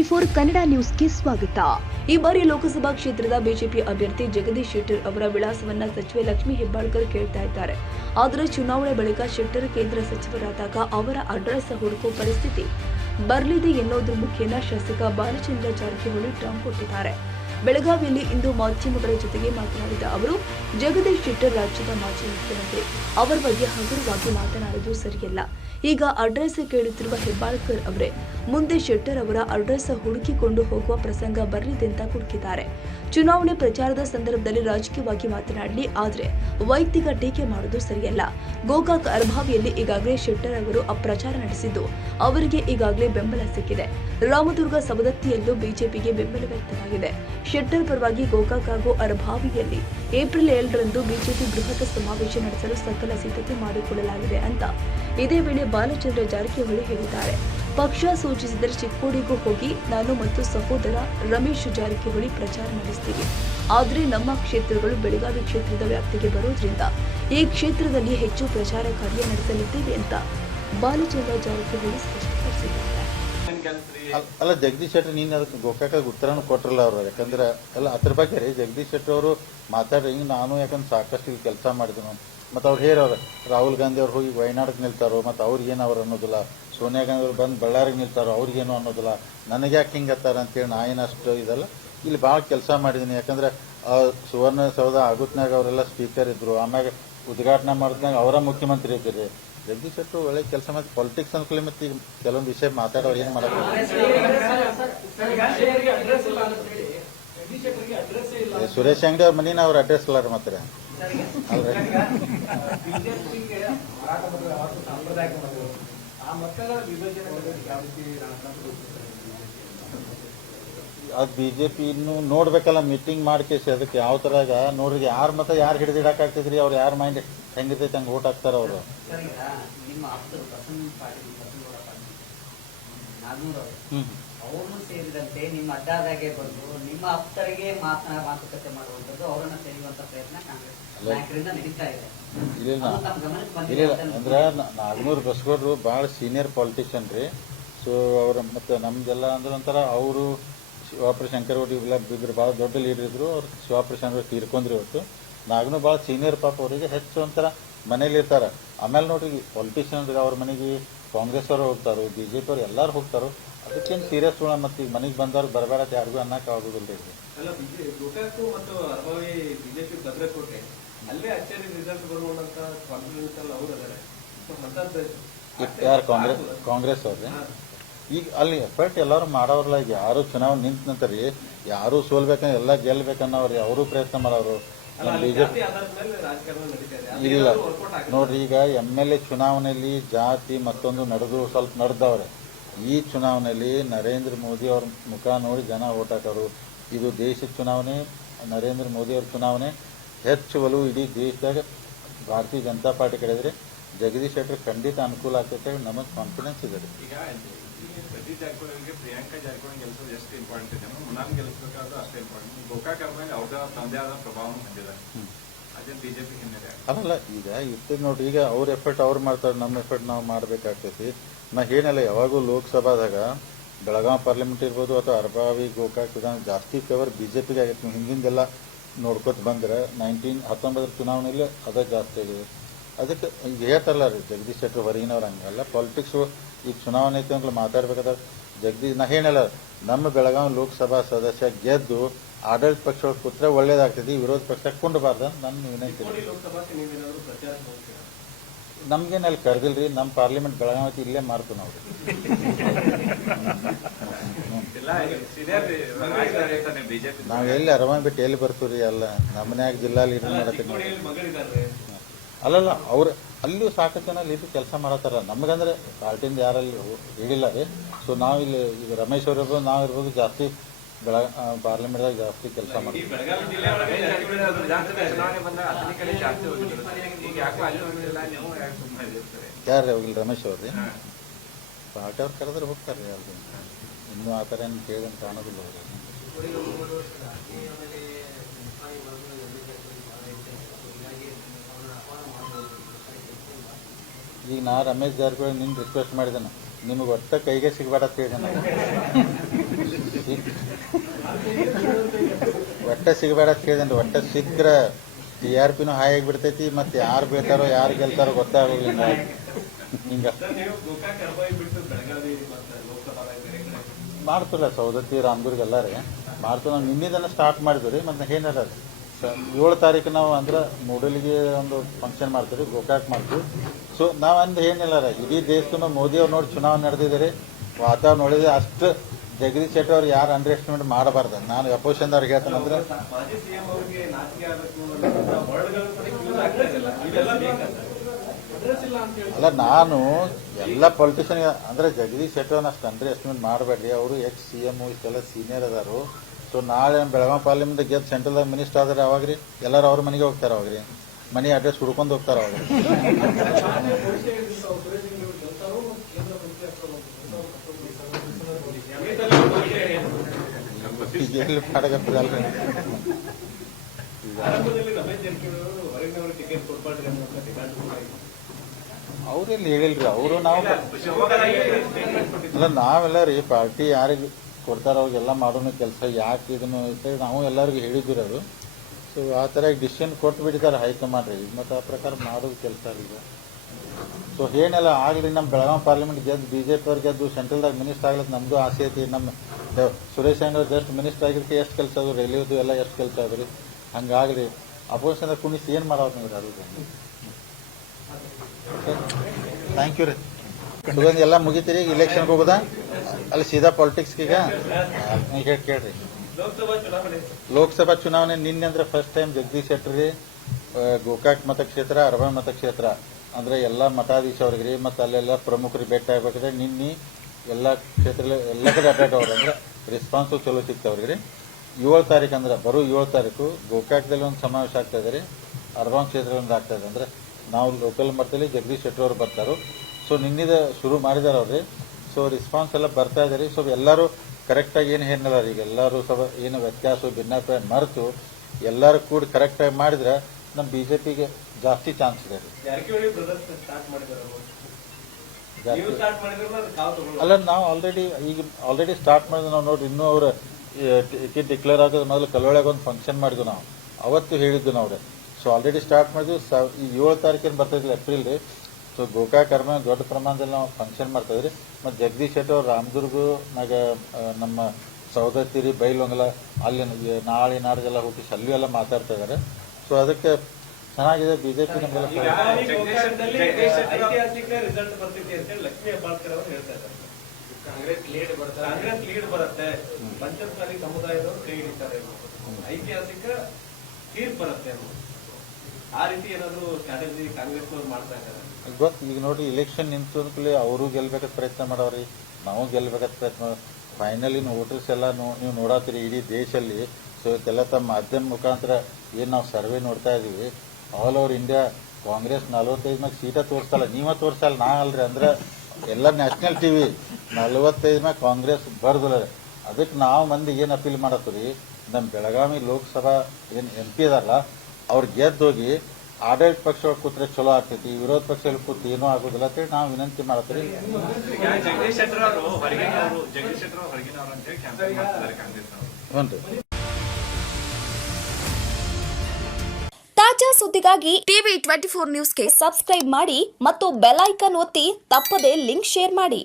N24 Kannada ನ್ಯೂಸ್ಗೆ ಸ್ವಾಗತ. ಈ ಬಾರಿ ಲೋಕಸಭಾ ಕ್ಷೇತ್ರದ ಬಿಜೆಪಿ ಅಭ್ಯರ್ಥಿ ಜಗದೀಶ್ ಶೆಟ್ಟರ್ ಅವರ ವಿಳಾಸವನ್ನ ಸಚಿವೆ ಲಕ್ಷ್ಮೀ ಹೆಬ್ಬಾಳ್ಕರ್ ಕೇಳ್ತಾ ಇದ್ದಾರೆ. ಆದರೆ ಚುನಾವಣೆ ಬಳಿಕ ಶೆಟ್ಟರ್ ಕೇಂದ್ರ ಸಚಿವರಾದಾಗ ಅವರ ಅಡ್ರೆಸ್ ಹುಡುಕೋ ಪರಿಸ್ಥಿತಿ ಬರಲಿದೆ ಎನ್ನುವುದರ ಮುಖೇನ ಶಾಸಕ ಬಾಲಚಂದ್ರ ಜಾರಕಿಹೊಳಿ ಟಾಂಗ್ ಕೊಟ್ಟಿದ್ದಾರೆ. ಬೆಳಗಾವಿಯಲ್ಲಿ ಇಂದು ಮಾಧ್ಯಮಗಳ ಜೊತೆಗೆ ಮಾತನಾಡಿದ ಅವರು, ಜಗದೀಶ್ ಶೆಟ್ಟರ್ ರಾಜ್ಯದ ಮಾಜಿ ಮುಖ್ಯಮಂತ್ರಿ, ಅವರ ಬಗ್ಗೆ ಹಗುರವಾಗಿ ಮಾತನಾಡುವುದು ಸರಿಯಲ್ಲ. ಈಗ ಅಡ್ರೆಸ್ ಕೇಳುತ್ತಿರುವ ಹೆಬ್ಬಾಳ್ಕರ್ ಅವರೇ, ಮುಂದೆ ಶೆಟ್ಟರ್ ಅವರ ಅಡ್ರೆಸ್ ಹುಡುಕಿಕೊಂಡು ಹೋಗುವ ಪ್ರಸಂಗ ಬರಲಿದೆ ಅಂತ ಕುಟುಕಿದ್ದಾರೆ. ಚುನಾವಣೆ ಪ್ರಚಾರದ ಸಂದರ್ಭದಲ್ಲಿ ರಾಜಕೀಯವಾಗಿ ಮಾತನಾಡಲಿ, ಆದರೆ ವೈಯಕ್ತಿಕ ಟೀಕೆ ಮಾಡುವುದು ಸರಿಯಲ್ಲ. ಗೋಕಾಕ್ ಅರ್ಭಾವಿಯಲ್ಲಿ ಈಗಾಗಲೇ ಶೆಟ್ಟರ್ ಅವರು ಪ್ರಚಾರ ನಡೆಸಿದ್ದು ಅವರಿಗೆ ಈಗಾಗಲೇ ಬೆಂಬಲ ಸಿಕ್ಕಿದೆ. ರಾಮದುರ್ಗ ಸವದತ್ತಿಯಲ್ಲೂ ಬಿಜೆಪಿಗೆ ಬೆಂಬಲ ವ್ಯಕ್ತವಾಗಿದೆ. ಶೆಟ್ಟರ್ ಪರವಾಗಿ ಗೋಕಾಕ್ ಹಾಗೂ ಅರ್ಭಾವಿಯಲ್ಲಿ ಏಪ್ರಿಲ್ 7ರಂದು ಬಿಜೆಪಿ ಬೃಹತ್ ಸಮಾವೇಶ ನಡೆಸಲು ಸಕಲ ಸಿದ್ಧತೆ ಮಾಡಿಕೊಳ್ಳಲಾಗಿದೆ ಅಂತ ಇದೇ ವೇಳೆ ಬಾಲಚಂದ್ರ ಜಾರಕಿಹೊಳಿ ಹೇಳಿದ್ದಾರೆ. ಪಕ್ಷ ಸೂಚಿಸಿದರೆ ಚಿಕ್ಕೋಡಿಗೂ ಹೋಗಿ ನಾನು ಮತ್ತು ಸಹೋದರ ರಮೇಶ್ ಜಾರಕಿಹೊಳಿ ಪ್ರಚಾರ ನಡೆಸ್ತೀವಿ. ಆದರೆ ನಮ್ಮ ಕ್ಷೇತ್ರಗಳು ಬೆಳಗಾವಿ ಕ್ಷೇತ್ರದ ವ್ಯಾಪ್ತಿಗೆ ಬರೋದ್ರಿಂದ ಈ ಕ್ಷೇತ್ರದಲ್ಲಿ ಹೆಚ್ಚು ಪ್ರಚಾರ ಕಾರ್ಯ ನಡೆಸಲಿದ್ದೇವೆ ಅಂತ ಬಾಲಚಂದ್ರ ಜಾರಕಿಹೊಳಿ ಸ್ಪಷ್ಟಪಡಿಸಿದ್ದಾರೆ. ಅಲ್ಲ, ಜಗದೀಶ್ ಶೆಟ್ಟರ್ ನೀನು ಅದಕ್ಕೆ ಗೋಕಾಕಾಗ ಉತ್ತರನೂ ಕೊಟ್ಟರಲ್ಲ ಅವರು. ಯಾಕಂದ್ರೆ ಅಲ್ಲ ಅದ್ರ ಬಗ್ಗೆ ರೀ ಜಗದೀಶ್ ಶೆಟ್ಟರ್ ಅವರು ಮಾತಾಡ್ರಿ. ಹಿಂಗೆ ನಾನು ಯಾಕಂದ್ರೆ ಸಾಕಷ್ಟು ಇಲ್ಲಿ ಕೆಲಸ ಮಾಡಿದ್ರು. ಮತ್ತು ಅವ್ರು ಹೇಳೋರು ರಾಹುಲ್ ಗಾಂಧಿ ಅವ್ರು ಹೋಗಿ ವಯನಾಡಿಗೆ ನಿಲ್ತಾರೋ, ಮತ್ತು ಅವ್ರಿಗೇನು ಅವ್ರು ಅನ್ನೋದಿಲ್ಲ. ಸೋನಿಯಾ ಗಾಂಧಿ ಅವ್ರು ಬಂದು ಬಳ್ಳಾರಿಗೆ ನಿಲ್ತಾರೋ, ಅವ್ರಿಗೇನು ಅನ್ನೋದಿಲ್ಲ. ನನಗೆ ಯಾಕೆ ಹಿಂಗೆ ಹತ್ತಾರ ಅಂತೇಳಿ ನಾ ಏನಷ್ಟು ಇದಲ್ಲ. ಇಲ್ಲಿ ಭಾಳ ಕೆಲಸ ಮಾಡಿದ್ದೀನಿ. ಯಾಕಂದ್ರೆ ಸುವರ್ಣ ಸೌಧ ಆಗುತ್ನಾಗ ಅವರೆಲ್ಲ ಸ್ಪೀಕರ್ ಇದ್ರು. ಆಮ್ಯಾಗ ಉದ್ಘಾಟನೆ ಮಾಡಿದ್ನಾಗ ಅವರ ಮುಖ್ಯಮಂತ್ರಿ ಇದ್ದೀರಿ. ಜಗದೀಶ್ ಶೆಟ್ಟರ್ ಒಳ್ಳೆ ಕೆಲಸ ಮಾಡಿ ಪಾಲಿಟಿಕ್ಸ್ ಅನ್ಕೊಳ್ಳಿ. ಮತ್ತು ಈಗ ಕೆಲವೊಂದು ವಿಷಯ ಮಾತಾಡೋರು ಏನು ಮಾಡೋದು. ಸುರೇಶ್ ಅಂಗಡಿ ಅವ್ರ ಮನೇನ ಅವ್ರ ಅಡ್ರೆಸ್ ಇಲ್ಲ ರೀ ಮತ್ತೆ ಅಲ್ರಿ. ಅದು ಬಿಜೆಪಿ ಇನ್ನು ನೋಡ್ಬೇಕಲ್ಲ, ಮೀಟಿಂಗ್ ಮಾಡ್ಕೇಸಿ ಅದಕ್ಕೆ ಯಾವ ತರಾಗ ನೋಡ್ರಿ ಯಾರು ಮತ್ತೆ ಯಾರು ಹಿಡಿದಿಡಕಾಗ್ತದ್ರಿ. ಅವ್ರು ಯಾರ ಮೈಂಡ್ ಹೆಂಗಿರ್ತೈತೆ ಹಂಗೆ ಓಟ್ ಹಾಕ್ತಾರ ಅವರು. ಅವ್ರನ್ನು ಸೇರಿದಂತೆ ನಿಮ್ಮ ಅಡ್ಡಾದಾಗೆ ಬಂದು ನಿಮ್ಮ ಆಪ್ತರಿಗೆ ಮಾತುಕತೆ ಮಾಡುವಂಥದ್ದು, ಅವರನ್ನ ಸೇರುವಂತ ಪ್ರಯತ್ನ ಕಾಂಗ್ರೆಸ್ ನಾಯಕರಿಂದ ನಡೀತಾ ಇದೆ. ಇಲ್ಲ ಅಂದ್ರೆ ನಾಗನೂರ್ ಬಸಗೌಡರು ಭಾಳ ಸೀನಿಯರ್ ಪಾಲಿಟಿಷಿಯನ್ ರೀ. ಸೊ ಅವ್ರ ಮತ್ತೆ ನಮ್ದೆಲ್ಲ ಅಂದ್ರೆ ಒಂಥರ ಅವರು ಶಿವಾಪುರ ಶಂಕರಗೌಡಿ ಇಲ್ಲ ಇಬ್ಬರು ಭಾಳ ದೊಡ್ಡ ಲೀಡರ್ ಇದ್ರು. ಅವ್ರು ಶಿವಾಪುರ ಶಂಕರ ತೀರ್ಕೊಂಡ್ರಿ ಇವತ್ತು. ನಾಗನೂರ್ ಭಾಳ ಸೀನಿಯರ್ ಪಾಪ ಅವರಿಗೆ ಹೆಚ್ಚು ಒಂಥರ ಮನೇಲಿ ಇರ್ತಾರ. ಆಮೇಲೆ ನೋಡ್ರಿ ಪಾಲಿಟಿಷಿಯನ್ ಅವ್ರ ಮನೆಗೆ ಕಾಂಗ್ರೆಸ್ ಅವರು ಹೋಗ್ತಾರೋ, ಬಿಜೆಪಿ ಅವ್ರು ಎಲ್ಲಾರು ಹೋಗ್ತಾರೋ. ಅದಕ್ಕೇನು ಸೀರಿಯಸ್ ಕೂಡ ಮತ್ತೆ ಈಗ ಮನೆಗೆ ಬಂದವ್ರು ಬರಬೇಡ ಯಾರಿಗೂ ಅನ್ನಕ್ಕೆ ಆಗೋದಿಲ್ಲ ರೀ. ಗೋಕಾಕು ಮತ್ತು ಅರ್ಭಾವಿ ಬಿಜೆಪಿ ಭದ್ರಕೋಟೆ ಅಲ್ಲೇ ಅಚ್ಚರಿ ರಿಸಲ್ಟ್ ಬರುವಂತ ಕಾನ್ಫಿಡೆನ್ಸ್ ಅಲ್ಲಿ ಅವ್ರು ಅದಾರೆ. ಯಾರು ಕಾಂಗ್ರೆಸ್ ಅವ್ರಿ ಈಗ ಅಲ್ಲಿ ಎಫರ್ಟ್ ಎಲ್ಲರೂ ಮಾಡೋರಲ್ಲ. ಈಗ ಯಾರು ಚುನಾವಣೆ ನಿಂತಂತಾರಿ, ಯಾರು ಸೋಲ್ಬೇಕಂದ್ರೆ ಎಲ್ಲ ಗೆಲ್ಬೇಕನ್ನೋರು ಅವರು ಪ್ರಯತ್ನ ಮಾಡೋರು. ಬಿಜೆಪಿ ಇಲ್ಲ ನೋಡ್ರಿ, ಈಗ MLA ಚುನಾವಣೆಯಲ್ಲಿ ಜಾತಿ ಮತ್ತೊಂದು ಸ್ವಲ್ಪ ನಡೆದವ್ರೆ. ಈ ಚುನಾವಣೆಯಲ್ಲಿ ನರೇಂದ್ರ ಮೋದಿ ಅವ್ರ ಮುಖ ನೋಡಿ ಜನ ಓಟ್ ಹಾಕೋರು. ಇದು ದೇಶದ ಚುನಾವಣೆ, ನರೇಂದ್ರ ಮೋದಿ ಅವ್ರ ಚುನಾವಣೆ. ಹೆಚ್ಚು ಒಲವು ಇಡೀ ದೇಶದಾಗ ಭಾರತೀಯ ಜನತಾ ಪಾರ್ಟಿ ಕಡೆ ಇದ್ರೆ ಜಗದೀಶ್ ಶೆಟ್ಟರ್ ಖಂಡಿತ ಅನುಕೂಲ ಆಗ್ತೈತೆ. ನಮಗೆ ಕಾನ್ಫಿಡೆನ್ಸ್ ಇದೆ. ಸತೀಶ್ ಜಾರಕಿಹೊಳಿ ಪ್ರಿಯಾಂಕಾ ಜಾರಕಿಹೊಳಿ ಗೆಲ್ಸೋದು ಎಷ್ಟು ಇಂಪಾರ್ಟೆಂಟ್ ಇದೆ, ಮುಲಾಮ್ ಗೆಲ್ಲಿಸಬೇಕಾದ್ರೂ ಅಷ್ಟೇ ಇಂಪಾರ್ಟೆಂಟ್. ಗೋಕಾಕ್ ಮೇಲೆ ಅವ್ರ ತಂದೆ ಆದ ಪ್ರಭಾವ ಹೊಂದಿದ್ದಾರೆ. ಅದೇ ಬಿಜೆಪಿ ಹಿನ್ನೆಲೆ ಅಲ್ಲ ಈಗ ಇರ್ತದೆ ನೋಡ್ರಿ. ಈಗ ಅವ್ರ ಎಫರ್ಟ್ ಅವ್ರು ಮಾಡ್ತಾರೆ, ನಮ್ಮ ಎಫರ್ಟ್ ನಾವು ಮಾಡ್ಬೇಕಾಗ್ತೈತಿ. ನಾ ಏನಿಲ್ಲ, ಯಾವಾಗೂ ಲೋಕಸಭಾದಾಗ ಬೆಳಗಾವಿ ಪಾರ್ಲಿಮೆಂಟ್ ಇರ್ಬೋದು ಅಥವಾ ಅರ್ಭಾವಿ ಗೋಕಾಕ್ ವಿಧಾನ ಜಾಸ್ತಿ ಫೇವರ್ ಬಿಜೆಪಿಗೆ ಆಗೈತೆ. ನೀವು ಹಿಂದಿಂದೆಲ್ಲ ನೋಡ್ಕೊತ ಬಂದ್ರೆ 19 ಚುನಾವಣೆಯಲ್ಲಿ ಅದ ಜಾಸ್ತಿ ಆಗಿದೆ. ಅದಕ್ಕೆ ಈಗ ಹೇಳ್ತಾರಲ್ಲ ರೀ ಜಗದೀಶ್ ಶೆಟ್ಟರ್ ಹೊರಗಿನವ್ರು ಹಂಗಲ್ಲ. ಪಾಲಿಟಿಕ್ಸು ಈಗ ಚುನಾವಣೆ ಐತೆ ಅಂತ ಮಾತಾಡ್ಬೇಕಾದ್ರೆ ಜಗದೀಶ್ ನಾ ಏನಿಲ್ಲ, ನಮ್ಮ ಬೆಳಗಾವಿ ಲೋಕಸಭಾ ಸದಸ್ಯ ಗೆದ್ದು ಆಡಳಿತ ಪಕ್ಷ ಕೂತ್ರೆ ಒಳ್ಳೇದಾಗ್ತದೆ, ವಿರೋಧ ಪಕ್ಷ ಕೊಂಡಬಾರ್ದು ಅಂತ ನನ್ನ ವಿನಂತಿ. ನಮ್ಗೇನು ಅಲ್ಲಿ ಕರೆದಿಲ್ರಿ, ನಮ್ಮ ಪಾರ್ಲಿಮೆಂಟ್ ಬೆಳಗಾವಿ ಇಲ್ಲೇ ಮಾಡ್ತೀವಿ ನಾವು. ನಾವ್ ಎಲ್ಲಿ ಅರವಾನ್ ಬಿಟ್ಟು ಎಲ್ಲಿ ಬರ್ತೀವ್ರಿ? ಅಲ್ಲ ನಮ್ಮನ್ಯಾಗ ಜಿಲ್ಲಾ ಲೀಡರ್ ಮಾಡತ್ತೀವಿ. ಅಲ್ಲಲ್ಲ ಅವ್ರು ಅಲ್ಲಿಯೂ ಸಾಕಷ್ಟು ಜನ ಲೀಡರ್ ಕೆಲಸ ಮಾಡತ್ತಾರ. ನಮಗಂದ್ರೆ ಪಾರ್ಟಿಯಿಂದ ಯಾರಲ್ಲಿ ಹೇಳಿಲ್ಲ ರೀ. ಸೊ ನಾವಿಲ್ಲಿ ಈಗ ರಮೇಶ್ ಅವ್ರಿರ್ಬೋದು, ನಾವು ಇರ್ಬೋದು, ಜಾಸ್ತಿ ಪಾರ್ಲಿಮೆಂಟ್ದಾಗ ಜಾಸ್ತಿ ಕೆಲಸ ಮಾಡ್ತೀವಿ. ಯಾರ್ರಿ ಹೋಗಿಲ್ಲ ರಮೇಶ್ ಅವ್ರಿ? ಪಾರ್ಟಿ ಅವ್ರು ಕರೆದ್ರೆ ಹೋಗ್ತಾರೆ ರೀ. ಅಲ್ಲಿ ಇನ್ನೂ ಆ ಥರ ಏನು ಕೇಳಿದಂತ ಕಾಣೋದಿಲ್ಲ ಅವ್ರಿಗೆ. ಈಗ ನಾ ರಮೇಶ್ ಜಾರಕಿಹೊಳಿ ನಿನ್ನ ರಿಕ್ವೆಸ್ಟ್ ಮಾಡಿದ್ದೇನೆ, ನಿಮಗೆ ಒಟ್ಟ ಕೈಗೆ ಸಿಗಬೇಡ ಅಂತ ಹೇಳಿದೆ ನಾನು. ಸಿಗಬೇಡ ಅಂತ ಹೇಳಿದ್ರೆ ಒಟ್ಟೆ ಸಿಕ್ಕರೆ TRPನೂ ಹಾಯ್ ಆಗಿಬಿಡ್ತೈತಿ, ಮತ್ತು ಯಾರು ಬೀಳ್ತಾರೋ ಯಾರು ಗೆಲ್ತಾರೋ ಗೊತ್ತಾಗೋದಿಲ್ಲ. ಹಿಂಗೆ ನೀವು ಗೋಕಾಕ್ ಕರ್ಬಾಯಿ ಬಿಟ್ಟು ಬೆಳಗಾವಿ ಮತ್ತು ಲೋಕಸಭಾ ಬೇರೆ ಕಡೆ ಮಾಡ್ತಿಲ್ಲ ಸೌದತ್ತಿ ರಾಮದುರ್ಗ ಎಲ್ಲ ರೀ ಮಾಡ್ತೀವಿ. ನಾವು ನಿನ್ನಿದನ್ನು ಸ್ಟಾರ್ಟ್ ಮಾಡಿದ್ವಿ ರೀ. ಮತ್ತು ಏನಾರ 7 ತಾರೀಕು ನಾವು ಅಂದ್ರೆ ಮೂಡಲಿಗೆ ಒಂದು ಫಂಕ್ಷನ್ ಮಾಡ್ತೀವಿ, ಗೋಕಾಕ್ ಮಾಡ್ತೀವಿ. ಸೊ ನಾವು ಅಂದ್ರೆ ಏನಿಲ್ಲ ರೀ, ಇಡೀ ದೇಶದ ಮೋದಿ ಅವ್ರು ನೋಡಿ ಚುನಾವಣೆ ನಡೆದಿದೆ ರೀ. ವಾತಾವರಣ ನೋಡಿದ್ರೆ ಅಷ್ಟು ಜಗದೀಶ್ ಶೆಟ್ಟರ್ ಅವ್ರು ಯಾರು ಅಂಡರ್ ಎಸ್ಟಿಮೇಟ್ ಮಾಡಬಾರ್ದು. ನಾನು ಅಪೋಸಿಷನ್ದವ್ರಿಗೆ ಹೇಳ್ತಾನಂದ್ರೆ ಮಾಜಿ ಸಿಎಂ ಅವರಿಗೆ ನಾಚಿಕೆ ಆಗಬೇಕು ವರ್ಡ್ಗಳು ಕೂಡ ಯೂಸ್ ಆಗ್ತಾ ಇಲ್ಲ. ಇವೆಲ್ಲ ಬೇಕಂತ ಅಲ್ಲ, ನಾನು ಎಲ್ಲ ಪೊಲಿಟಿಷಿಯನ್ ಅಂದ್ರೆ ಜಗದೀಶ್ ಶೆಟ್ಟರ್ ಅಷ್ಟು ಅಂಡರ್ ಎಸ್ಟಿಮೇಟ್ ಮಾಡಬೇಡ್ರಿ. ಅವರು CM ಇಷ್ಟೆಲ್ಲ ಸೀನಿಯರ್ ಅದಾರು. ಸೊ ನಾಳೆ ಬೆಳಗಾವಿ ಪಾರ್ಲಿಮೆಂಟ್ ಗೆದ್ದು ಸೆಂಟ್ರಲ್ದಾಗ ಮಿನಿಸ್ಟರ್ ಆದ್ರೆ ಅವಾಗ್ರಿ ಎಲ್ಲರೂ ಅವ್ರ ಮನೆಗೆ ಹೋಗ್ತಾರೆ, ಅವಾಗ್ರಿ ಮನೆ ಅಡ್ರೆಸ್ ಹುಡ್ಕೊಂಡು ಹೋಗ್ತಾರೆ ಅವಾಗ. ಎಲ್ಲಿ ಮಾಡಗತ್ತದಲ್ರಿ ಆರಂಭದಲ್ಲಿ ರಮೇಶ್ ಜಾರಕಿಹೊಳಿ ಅವರು ಹೊರಗಿನವರು ಟಿಕೆಟ್ ಕೊಡ್ಬಾರ್ದು ಅನ್ನುವಂಥ ಡಿಮ್ಯಾಂಡ್ ಮಾಡಿದ್ರು. ಅವ್ರೆಲ್ಲಿ ಹೇಳಿಲ್ರಿ. ಅವರು ನಾವು ಅಲ್ಲ, ನಾವೆಲ್ಲ ರೀ ಪಾರ್ಟಿ ಯಾರಿಗೆ ಕೊಡ್ತಾರ ಅವಾಗೆಲ್ಲ ಮಾಡೋಣ ಕೆಲಸ, ಯಾಕೆ ಇದನ್ನು ನಾವು ಎಲ್ಲರಿಗೂ ಹೇಳಿದ್ವಿ ಅದು. ಸೊ ಆ ಥರ ಡಿಸಿಷನ್ ಕೊಟ್ಟು ಬಿಟ್ಟಿದ್ದಾರೆ ಹೈಕಮಾಂಡ್ ರೀ. ಮತ್ತು ಆ ಪ್ರಕಾರ ಮಾಡೋದು ಕೆಲಸ ಈಗ. ಸೊ ಏನೆಲ್ಲ ಆಗಲಿ, ನಮ್ಮ ಬೆಳಗಾವಿ ಪಾರ್ಲಿಮೆಂಟ್ ಗೆದ್ದು BJP ಅವ್ರು ಗೆದ್ದು ಸೆಂಟ್ರಲ್ದಾಗ ಮಿನಿಸ್ಟರ್ ಆಗ್ಲಿಕ್ಕೆ ನಮ್ಮದು ಆಸೆ ಐತಿ. ನಮ್ಮ ಸುರೇಶ್ ಅಂಗಡಿ ಜಸ್ಟ್ ಮಿನಿಸ್ಟರ್ ಆಗಿದ್ದಕ್ಕೆ ಎಷ್ಟು ಕೆಲಸ ಅದು, ರೈಲ್ವೆದು ಎಲ್ಲ ಎಷ್ಟು ಕೆಲಸ ಅದು ರೀ. ಹಂಗಾಗಲಿ ಅಪೋಸಿಷನ್ ಕುಣಿಸಿ ಏನು ಮಾಡೋದು ನೀವು ಅದು. ಥ್ಯಾಂಕ್ ಯು ರೀ. ಇದೊಂದು ಎಲ್ಲ ಮುಗಿತೀರಿ, ಇಲೆಕ್ಷನ್ಗೆ ಹೋಗೋದಾ ಅಲ್ಲಿ ಸೀದಾ ಪಾಲಿಟಿಕ್ಸ್ಗೆ. ಈಗ ಕೇಳ್ರಿ, ಲೋಕಸಭಾ ಚುನಾವಣೆ ನಿನ್ನೆ ಅಂದ್ರೆ ಫಸ್ಟ್ ಟೈಮ್ ಜಗದೀಶ್ ಶೆಟ್ಟರ್ ರೀ ಗೋಕಾಕ್ ಮತಕ್ಷೇತ್ರ, ಅರ್ಬನ್ ಮತಕ್ಷೇತ್ರ ಅಂದ್ರೆ ಎಲ್ಲ ಮಠಾಧೀಶ ಅವ್ರಿಗೆ ರೀ ಮತ್ತು ಅಲ್ಲೆಲ್ಲ ಪ್ರಮುಖರಿಗೆ ಭೇಟಿ ಆಗ್ಬೇಕಾದ್ರೆ ನಿನ್ನೆ ಎಲ್ಲ ಕ್ಷೇತ್ರ ಎಲ್ಲ ಕಡೆ ಅಡ್ಡಾಡ್ ಅವ್ರು ಅಂದ್ರೆ ರೆಸ್ಪಾನ್ಸು ಚಲೋ ಸಿಗ್ತಾವ್ರಿಗೆ ರೀ. 7 ತಾರೀಕು ಅಂದ್ರೆ ಬರೋ 7 ತಾರೀಕು ಗೋಕಾಕ್ದಲ್ಲಿ ಒಂದು ಸಮಾವೇಶ ಆಗ್ತಾ ಇದೆ ರೀ, ಅರ್ಬನ್ ಕ್ಷೇತ್ರದಲ್ಲಿ ಆಗ್ತಾ ಇದೆ. ಅಂದ್ರೆ ನಾವು ಲೋಕಲ್ ಮಟ್ಟದಲ್ಲಿ ಜಗದೀಶ್ ಶೆಟ್ಟರ್ ಅವರು ಬರ್ತಾರೋ. ಸೊ ನಿನ್ನಿದ ಶುರು ಮಾಡಿದಾರೆ ಅವ್ರಿ. ಸೊ ರೆಸ್ಪಾನ್ಸ್ ಎಲ್ಲ ಬರ್ತಾ ಇದೆ ರೀ. ಸೊ ಎಲ್ಲರೂ ಕರೆಕ್ಟಾಗಿ ಏನು ಏನಿಲ್ಲ ರೀ, ಈಗ ಎಲ್ಲರೂ ಸ್ವಲ್ಪ ಏನು ವ್ಯತ್ಯಾಸ ಭಿನ್ನಾಭಿಪ್ರಾಯ ಮರೆತು ಎಲ್ಲರೂ ಕೂಡ ಕರೆಕ್ಟಾಗಿ ಮಾಡಿದ್ರೆ ನಮ್ಮ BJPಗೆ ಜಾಸ್ತಿ ಚಾನ್ಸ್ ಇದೆ ರೀ. ಜಾರಕಿಹೊಳಿ ಬ್ರದರ್ಸ್ ಸ್ಟಾರ್ಟ್ ಮಾಡಿದ್ದಾರೆ. ನೀವು ಸ್ಟಾರ್ಟ್ ಮಾಡಿದ್ರೆ ಅದು ಕಾವು ತಗೊಳ್ಳೋದು. ಅಲ್ಲ, ನಾವು ಆಲ್ರೆಡಿ ಸ್ಟಾರ್ಟ್ ಮಾಡಿದ್ವಿ. ನಾವು ನೋಡ್ರಿ, ಇನ್ನೂ ಅವ್ರ ಟಿಕೆಟ್ ಡಿಕ್ಲೇರ್ ಆಗೋದು ಮೊದಲು ಕಲ್ಲೊಳಗೆ ಒಂದು ಫಂಕ್ಷನ್ ಮಾಡಿದ್ವಿ ನಾವು, ಅವತ್ತು ಹೇಳಿದ್ದು ನಾವು. ಸೊ ಆಲ್ರೆಡಿ ಸ್ಟಾರ್ಟ್ ಮಾಡಿದ್ವಿ. ಈ 7 ತಾರೀಕಿನ ಬರ್ತಾಯಿದ್ದಿಲ್ಲ ಏಪ್ರಿಲ್ ರೀ. ಸೊ ಗೋಕಾಕ್ ಅರ್ಬನ್ ದೊಡ್ಡ ಪ್ರಮಾಣದಲ್ಲಿ ನಾವು ಫಂಕ್ಷನ್ ಮಾಡ್ತಾಯಿದ್ವಿ ರೀ. ಮತ್ತು ಜಗದೀಶ್ ಶೆಟ್ಟರ್ ಅವ್ರು ರಾಮದುರ್ಗನಾಗ ನಮ್ಮ ಸೌದತ್ತಿ ಬೈಲೊಂಗಲ ಅಲ್ಲಿ ನಾಳೆ ನಾಡ್ದೆಲ್ಲ ಹೋಗಿ ಅಲ್ಲಿ ಎಲ್ಲ ಮಾತಾಡ್ತಾ ಇದ್ದಾರೆ. ಸೊ ಅದಕ್ಕೆ ಚೆನ್ನಾಗಿದೆ. BJP ನಮ್ಗೆಲ್ಲ ಐತಿಹಾಸಿಕ ರಿಸಲ್ಟ್ ಬರ್ತಿದೆ ಅಂತ ಹೇಳಿ ಲಕ್ಷ್ಮೀ ಹೆಬ್ಬಾಳ್ಕರ್ ಅವರು ಹೇಳ್ತಾ ಇದ್ದಾರೆ. ಕಾಂಗ್ರೆಸ್ ಲೀಡ್ ಬರುತ್ತೆ, ಪಂಚಮಸಾಲಿ ಸಮುದಾಯದವರು ಕೈ ಹಿಡಿತಾರೆ, ಐತಿಹಾಸಿಕ ತೀರ್ಪು ಬರುತ್ತೆ ಅನ್ನೋದು. ಆ ರೀತಿ ಏನಾದ್ರು ಸ್ಟ್ರಾಟಜಿ ಕಾಂಗ್ರೆಸ್ನವ್ರು ಮಾಡ್ತಾ ಇದ್ದಾರೆ. ಗೊತ್ತು. ಈಗ ನೋಡಿ, ಇಲೆಕ್ಷನ್ ನಿಂತಲ್ಲಿ ಅವರು ಗೆಲ್ಬೇಕಂತ ಪ್ರಯತ್ನ ಮಾಡವ್ರಿ, ನಾವು ಗೆಲ್ಬೇಕಂತ ಪ್ರಯತ್ನ. ಫೈನಲಿ ವೋಟರ್ಸ್ ಎಲ್ಲ ನೀವು ನೋಡತ್ತೀರಿ ಇಡೀ ದೇಶದಲ್ಲಿ. ಸೊ ಇದೆಲ್ಲ ತಮ್ಮ ಮಾಧ್ಯಮ ಮುಖಾಂತರ ಏನು ನಾವು ಸರ್ವೆ ನೋಡ್ತಾ ಇದೀವಿ, ಆಲ್ ಓವರ್ ಇಂಡಿಯಾ ಕಾಂಗ್ರೆಸ್ 45 ಮ್ಯಾಗ ಸೀಟ ತೋರಿಸ್ತಲ್ಲ, ನೀವೇ ತೋರಿಸಲ್ಲ, ನಾ ಅಲ್ರಿ. ಅಂದ್ರೆ ಎಲ್ಲ ನ್ಯಾಷನಲ್ TV 45 ಮ್ಯಾಗ ಕಾಂಗ್ರೆಸ್ ಬರ್ದಲ್ಲ. ಅದಕ್ಕೆ ನಾವು ಮಂದಿಗೆ ಏನು ಅಪೀಲ್ ಮಾಡತ್ತೀವಿ, ನಮ್ಮ ಬೆಳಗಾವಿ ಲೋಕಸಭಾ ಏನು MP ಇದಾರಲ್ಲ ಅವ್ರು ಗೆದ್ದೋಗಿ ಆಡಳಿತ ಪಕ್ಷ ಕೂತ್ರೆ ಚಲೋ ಆಗ್ತೈತಿ, ವಿರೋಧ ಪಕ್ಷದಲ್ಲಿ ಕೂತು ಏನೂ ಆಗೋದಿಲ್ಲ ಅಂತೇಳಿ ನಾವು ವಿನಂತಿ ಮಾಡತ್ತೀವಿ. ಜಗದೀಶ್ ಶೆಟ್ಟರ್ ಅವರು ಹೊರಗಿನವರು ಅಂತ ಹೇಳಿ ಕ್ಯಾಂಪೇನ್ ಮಾಡ್ತಿದ್ದಾರೆ ಕಾಂಗ್ರೆಸ್ನವರು. ಹ್ಞೂ ರೀ. ತಾಜಾ ಸುದ್ದಿಗಾಗಿ TV 24 ನ್ಯೂಸ್ಗೆ ಸಬ್ಸ್ಕ್ರೈಬ್ ಮಾಡಿ ಮತ್ತು ಬೆಲ್ ಐಕಾನ್ ಒತ್ತಿ ತಪ್ಪದೇ ಲಿಂಕ್ ಶೇರ್ ಮಾಡಿ.